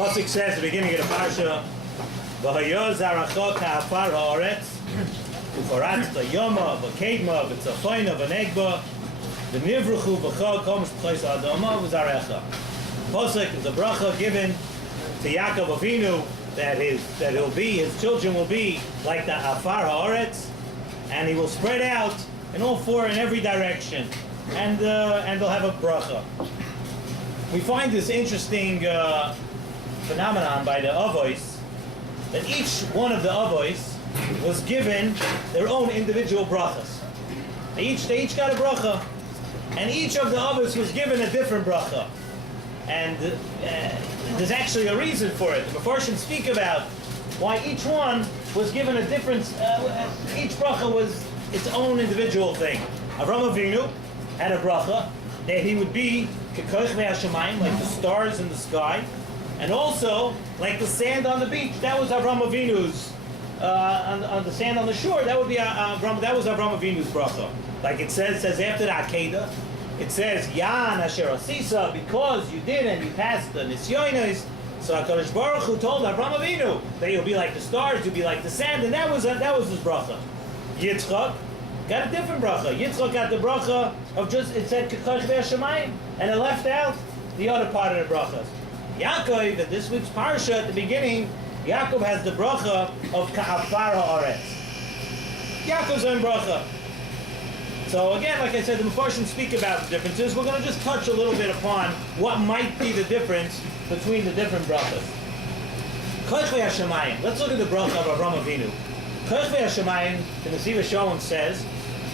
Pasuk says at the beginning of the parsha, "V'hayoz harachot ha'afar ha'aretz, u'faratzta yoma v'kedma v'tzafayna v'negba, v'nivruchu v'chol kol mishpachos ha'adama v'zarecha." Pasuk is a bracha given to Yaakov Avinu that his children will be like the afar ha'aretz, and he will spread out in every direction, and they'll have a bracha. We find this interesting phenomenon by the Avos, that each one of the Avos was given their own individual brachas. They each got a bracha, and each of the Avos was given a different bracha. And there's actually a reason for it. The Mefarshim speak about why each one was given a different, each bracha was its own individual thing. Avraham Avinu had a bracha that he would be kekoch ve'hashamayim, like the stars in the sky, and also like the sand on the beach. That was Avraham Avinu's, on the sand on the shore, that would be that was Avraham Avinu's bracha. Like it says after the Akedah, it says, Yan asher asisa, because you did and you passed the nisyonos. So HaKadosh Baruch Hu told Avraham Avinu that you'll be like the stars, you'll be like the sand, and that was his bracha. Yitzchak got a different bracha. Yitzchak got the bracha of just, it said Kekoch ve'hashamayim, and it left out the other part of the brachas. Yaakov, in this week's parsha at the beginning, Yaakov has the bracha of Ka'afar ha'aretz. Yaakov's own bracha. So again, like I said, the Mefarshim speak about the differences. We're going to just touch a little bit upon what might be the difference between the different brachas. Kekoch ve'hashamayim. Let's look at the bracha of Avraham Avinu. Kekoch ve'hashamayim, the Nesiva Shalom says,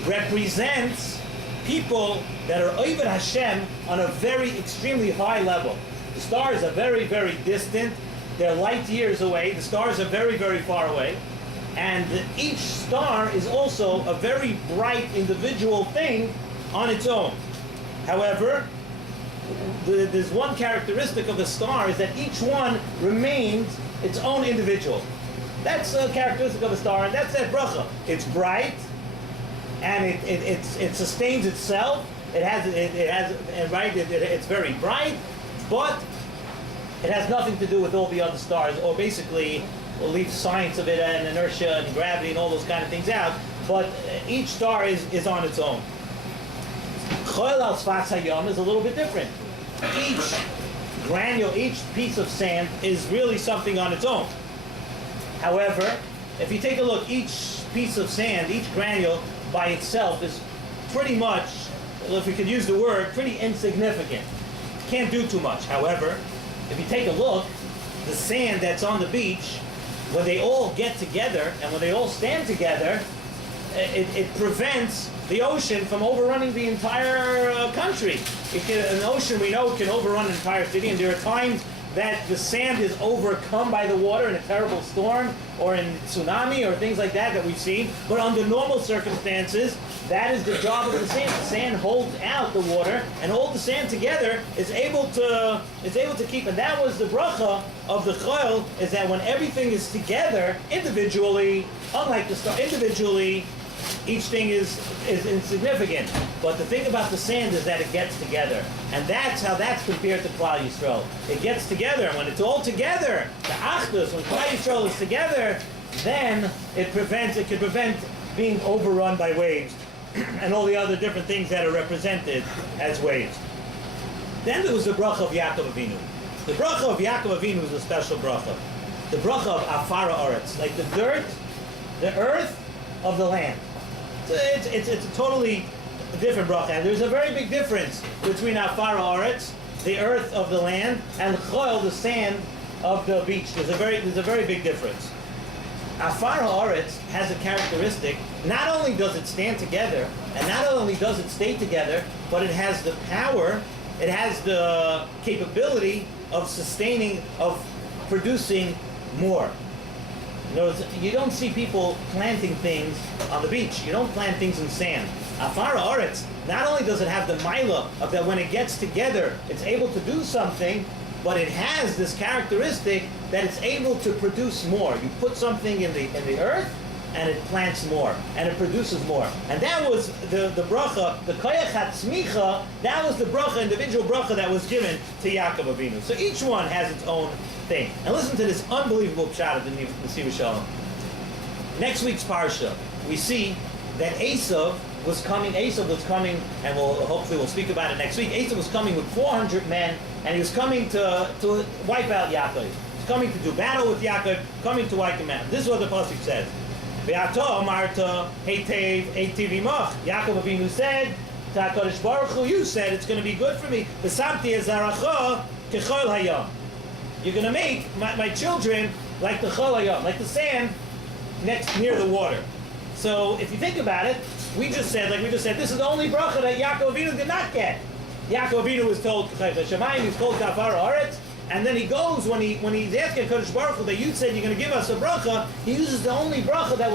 represents people that are Oved Hashem on a very extremely high level. The stars are very, very distant. They're light years away. The stars are very, very far away. And each star is also a very bright individual thing on its own. However, there's one characteristic of the star is that each one remains its own individual. That's a characteristic of a star, and that's that bracha. It's bright, and it sustains itself. It's very bright, but it has nothing to do with all the other stars, or basically we'll leave science of it and inertia and gravity and all those kind of things out, but each star is on its own. Chol al Sfas Hayom is a little bit different. Each granule, each piece of sand is really something on its own. However, if you take a look, each piece of sand, each granule by itself is pretty much, if we could use the word, pretty insignificant. Can't do too much. However, if you take a look, the sand that's on the beach, when they all get together and when they all stand together, it prevents the ocean from overrunning the entire country. An ocean, we know, can overrun an entire city, and there are times that the sand is overcome by the water in a terrible storm or in tsunami or things like that we've seen. But under normal circumstances, that is the job of the sand. The sand holds out the water, and all the sand together is able to keep. And that was the bracha of the chol, is that when everything is together individually, unlike the star, individually, each thing is insignificant. But the thing about the sand is that it gets together. And that's how that's compared to Klal Yisrael. It gets together, and when it's all together, the Achdus, when Klal Yisrael is together, then it could prevent being overrun by waves and all the other different things that are represented as waves. Then there was the bracha of Yaakov Avinu. The bracha of Yaakov Avinu is a special bracha. The bracha of Afar Ha'aretz, like the dirt, the earth of the land. It's a totally different bracha. And there's a very big difference between Afar Ha'aretz, the earth of the land, and Chol, the sand of the beach. There's a very big difference. Afar Ha'aretz has a characteristic. Not only does it stand together, and not only does it stay together, but it has the power, it has the capability of sustaining, of producing more. You don't see people planting things on the beach. You don't plant things in sand. Afar Ha'aretz, not only does it have the milah of that when it gets together, it's able to do something, but it has this characteristic that it's able to produce more. You put something in the earth, and it plants more, and it produces more. And that was the bracha, the koyach hatzmicha, that was the bracha, individual bracha that was given to Yaakov Avinu. So each one has its own thing. And listen to this unbelievable pshat of the Nesiv Shalom. Next week's parsha, we see that Esav was coming, and hopefully we'll speak about it next week. Esav was coming with 400 men, and he was coming to wipe out Yaakov. Coming to do battle with Yaakov, coming to wipe him out. This is what the pasuk says. Ve'ato amarta heitev eitiv imach. Yaakov Avinu said to HaKadosh Baruch Hu, you said it's going to be good for me. V'samti ezaracha kechol hayam. You're going to make my children like the chol hayam, like the sand near the water. So if you think about it, this is the only bracha that Yaakov Avinu did not get. Yaakov Avinu was told Shemayim, he's told Kafar Haaretz. And then he goes, when he's asking Kadosh Baruch Hu that you said you're going to give us a bracha, he uses the only bracha that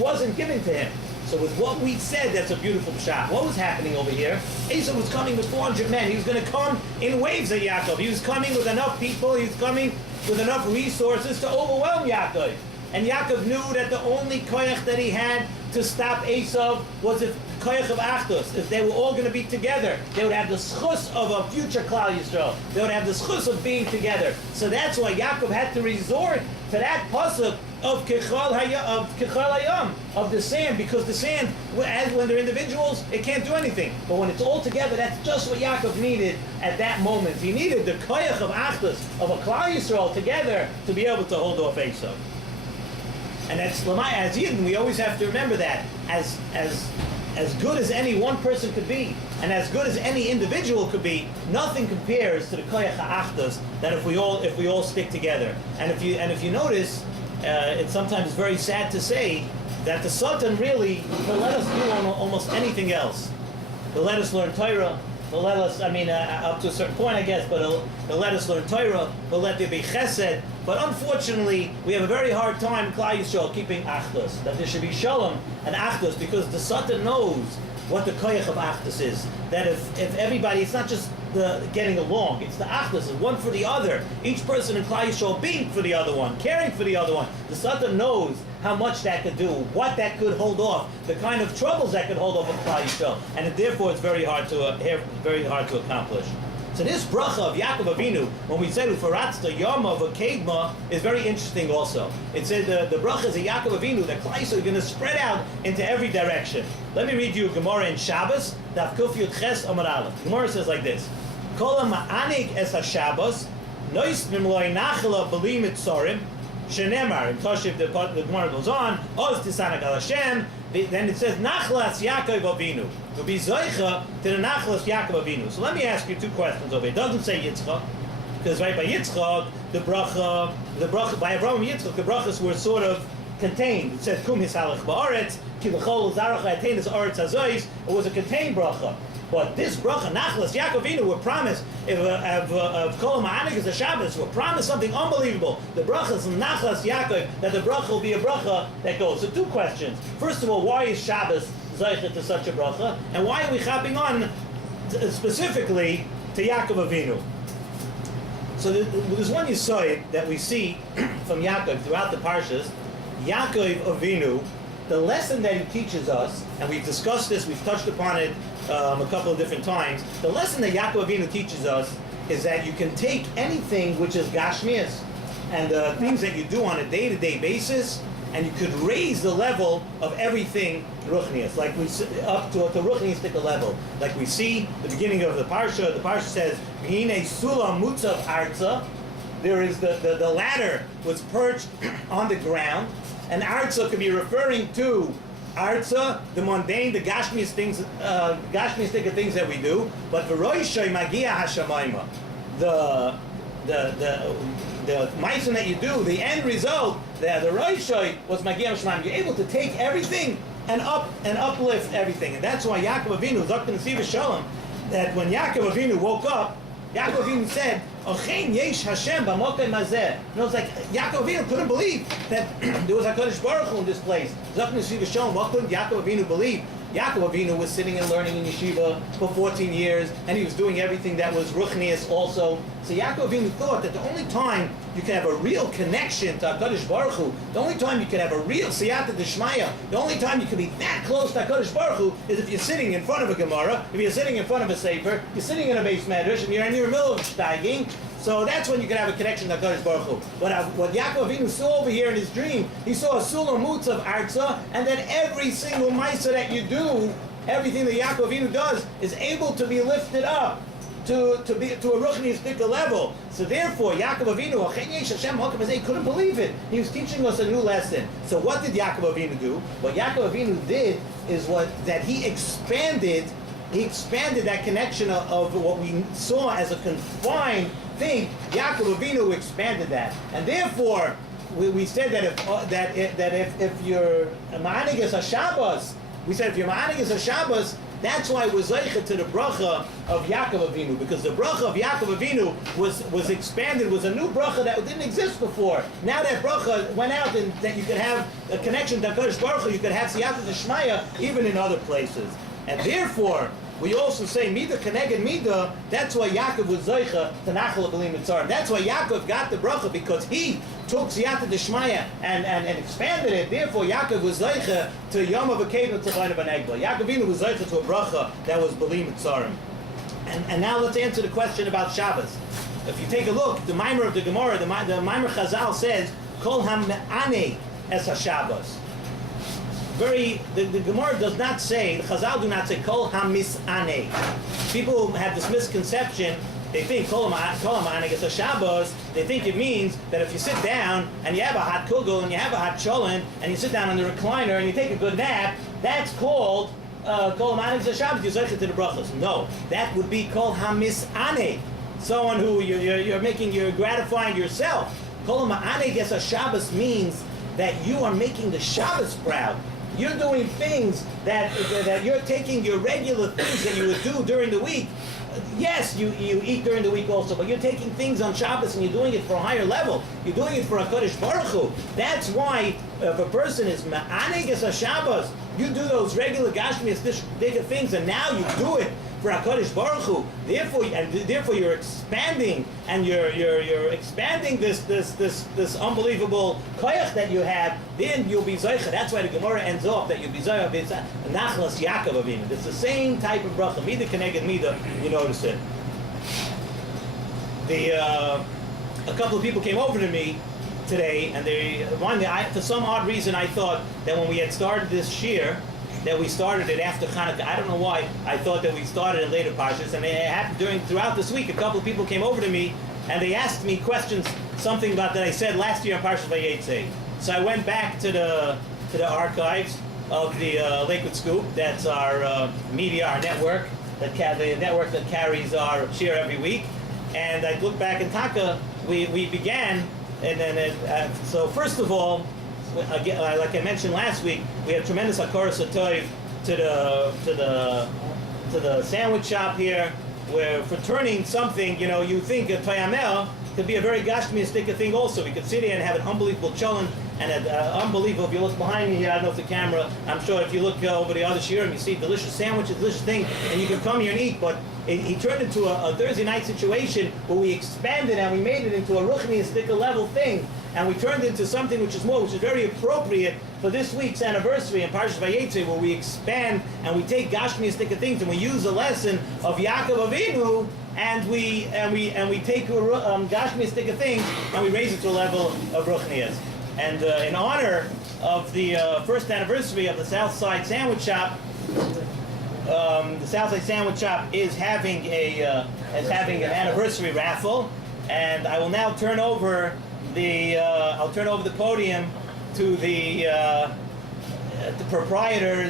wasn't given to him. So with what we said, that's a beautiful pshat. What was happening over here? Esau was coming with 400 men. He was going to come in waves at Yaakov. He was coming with enough people. He was coming with enough resources to overwhelm Yaakov. And Yaakov knew that the only koyach that he had to stop Esau was if koyach of Achdus. If they were all going to be together, they would have the schus of a future Klal Yisrael. They would have the schus of being together. So that's why Yaakov had to resort to that pasuk of Kechal Hayam, of the sand, because the sand, when they're individuals, it can't do anything. But when it's all together, that's just what Yaakov needed at that moment. He needed the koyach of Achdus, of a Klal Yisrael together to be able to hold off Esau. And that's as Yidden, we always have to remember that as good as any one person could be, and as good as any individual could be, nothing compares to the koyach ha'achdus that if we all stick together. And if you notice, it's sometimes very sad to say that the Satan really will let us do almost anything else. He'll let us learn Torah. He'll let us, up to a certain point, I guess, but he'll let us learn Torah. He'll let there be chesed. But unfortunately, we have a very hard time, Klal Yisrael, keeping achdus. That there should be shalom and achdus, because the Satan knows what the koyach of achdus is. That if everybody, it's not just the getting along, it's the achdus, it's one for the other. Each person in Klal Yisrael being for the other one, caring for the other one. The Satan knows how much that could do, what that could hold off, the kind of troubles that could hold off of Klal Yisrael, and therefore it's very hard to accomplish. So this bracha of Yaakov Avinu, when we said Ufaratzta Yama V'Kedma, is very interesting also. It said the brachas of Yaakov Avinu, that Klal Yisrael are going to spread out into every direction. Let me read you a Gemara in Shabbos, Daf Kuf Yud Ches Amar Aleph. Gemara says like this: Kol ha'ma'anig es haShabbos, nois mimloi nachla b'li mitzorim, shenemar. In Toshiv, the Gemara goes on, Oz tisanak al Hashem. Then it says Nachlas Yaakov Avinu. To be Zoicha to the Nachlas Yaakov Avinu. So let me ask you two questions over here. It doesn't say Yitzchak, because right by Yitzchak, the bracha by Avraham Yitzchak, the brachas were sort of contained. It says Kum Hisalach Ba'aretz, Ki L'chol Zaracha Atein Es Aretz Hazois. It was a contained bracha. But this bracha, Nachlas Yaakov Avinu, were promised of Kol Ma'anig as a Shabbos, were promised something unbelievable. The brachas of Nachlas Yaakov, that the bracha will be a bracha that goes. So two questions. First of all, why is Shabbos Zaychet to such a bracha? And why are we chapping on specifically to Yaakov Avinu? So there's one yesod that we see from Yaakov throughout the parshas. Yaakov Avinu, the lesson that he teaches us, and we've discussed this, we've touched upon it a couple of different times. The lesson that Yaakov Avinu teaches us is that you can take anything which is gashmias and the things that you do on a day-to-day basis, and you could raise the level of everything ruchnias, like we up to ruchniistic level. Like we see the beginning of the parsha says, "V'hinei sulam mutzav arza." There is the ladder was perched on the ground, and arza could be referring to arza, the mundane, the gashmias things, gashmiistic things that we do. But v'roishay magia hashamayma, the ma'asim that you do, the end result, the roishay was magia hashamayim. You're able to take everything and uplift everything, and that's why Yaakov Avinu, Dr. Nesiv Shalom, that when Yaakov Avinu woke up, Yaakov Avinu said, "Ochein yesh Hashem b'mokei mazeh." You know, it's like Yaakov Avinu couldn't believe that there was HaKadosh Baruch Hu in this place. Dr. Nesiv Shalom, what couldn't Yaakov Avinu believe? Yaakov Avinu was sitting and learning in yeshiva for 14 years, and he was doing everything that was ruchnius also. So Yaakov Avinu thought that the only time you can have a real connection to HaKadosh Baruch Hu, the only time you can have a real siyata d'shmaya, the only time you can be that close to HaKadosh Baruch Hu is if you're sitting in front of a Gemara, if you're sitting in front of a Sefer, you're sitting in a base medrash, and you're in the middle of steiging. So that's when you can have a connection to HaKadosh Baruch Hu. What Yaakov Avinu saw over here in his dream, he saw a sulam mutzav arza, and that every single ma'isa that you do, everything that Yaakov Avinu does, is able to be lifted up to a ruchniistic level. So therefore, Yaakov Avinu, Hashem Hakam, couldn't believe it. He was teaching us a new lesson. So what did Yaakov Avinu do? What Yaakov Avinu did is that he expanded that connection of what we saw as a confined thing. Yaakov Avinu expanded that, and therefore we said that if you're ma'anigas HaShabbos, we said if you're ma'anigas HaShabbos, that's why we're zeicha to the bracha of Yaakov Avinu, because the bracha of Yaakov Avinu was expanded, was a new bracha that didn't exist before. Now that bracha went out, and that you could have a connection to HaKadosh Baruch Hu, you could have siyata d'shmaya even in other places, and therefore we also say Mida Keneged Mida. That's why Yaakov was Zeicha to Nachal B'li Mitzar. That's why Yaakov got the bracha, because he took Siyata D'Shmaya and expanded it. Therefore, Yaakov was Zeicha to Yom V'Keid Mitzvah B'Negla. Yaakov Avinu was Zeicha to a bracha that was B'li Mitzarim. And now let's answer the question about Shabbos. If you take a look, the Maimer of the Gemara, the Maimer Chazal says Kol HaMe'anei Es HaShabbos. The Gemara does not say, the Chazal do not say Kol HaMis'anei. People have this misconception. They think Kol HaMa'anei is a Shabbos. They think it means that if you sit down and you have a hot kugel and you have a hot cholent and you sit down on the recliner and you take a good nap, that's called Kol HaMa'anei is a Shabbos. You're zeicha to the brachos. No, that would be Kol HaMis'anei. Someone who you're gratifying yourself. Kol HaMa'anei is a Shabbos means that you are making the Shabbos proud. You're doing things that you're taking your regular things that you would do during the week. Yes, you eat during the week also, but you're taking things on Shabbos and you're doing it for a higher level. You're doing it for HaKadosh Baruch Hu. That's why if a person is ma'anigas HaShabbos, you do those regular gashmias bigger things, and now you do it for HaKadosh Baruch Hu. Therefore you're expanding, and you're expanding this unbelievable koyach that you have. Then you'll be zeicha. That's why the Gemara ends off that you'll be zeicha. It's nachlas Yaakov Avinu. It's the same type of bracha. Mida keneged mida. You notice it. A couple of people came over to me today, and for some odd reason I thought that when we had started this year, that we started it after Hanukkah. I don't know why. I thought that we started in later parshas, and it happened throughout this week. A couple of people came over to me and they asked me questions, something about that I said last year on Parshas Vayeitei. So I went back to the archives of the Lakewood Scoop. That's our media, our network, the network that carries our share every week. And I looked back in Taka. We began, and then so first of all, again, like I mentioned last week, we have tremendous hakaras hatov to the sandwich shop here, where for turning something, you think a toyamel could be a very gashmiistic thing also. We could sit here and have an unbelievable cholent and an unbelievable, if you look behind me here, I don't know if the camera, I'm sure if you look over the other shiur and you see delicious sandwiches, delicious thing, and you can come here and eat, but he turned into a Thursday night situation where we expanded and we made it into a ruchniistic level thing. And we turned into something which is very appropriate for this week's anniversary in Parshas Vayeitei, where we expand and we take gashmiistic things and we use a lesson of Yaakov Avinu, and we take gashmiistic things and we raise it to a level of ruchnias. And in honor of the first anniversary of the Southside Sandwich Shop, the Southside Sandwich Shop is having an anniversary raffle, and I will now turn over the podium to the proprietors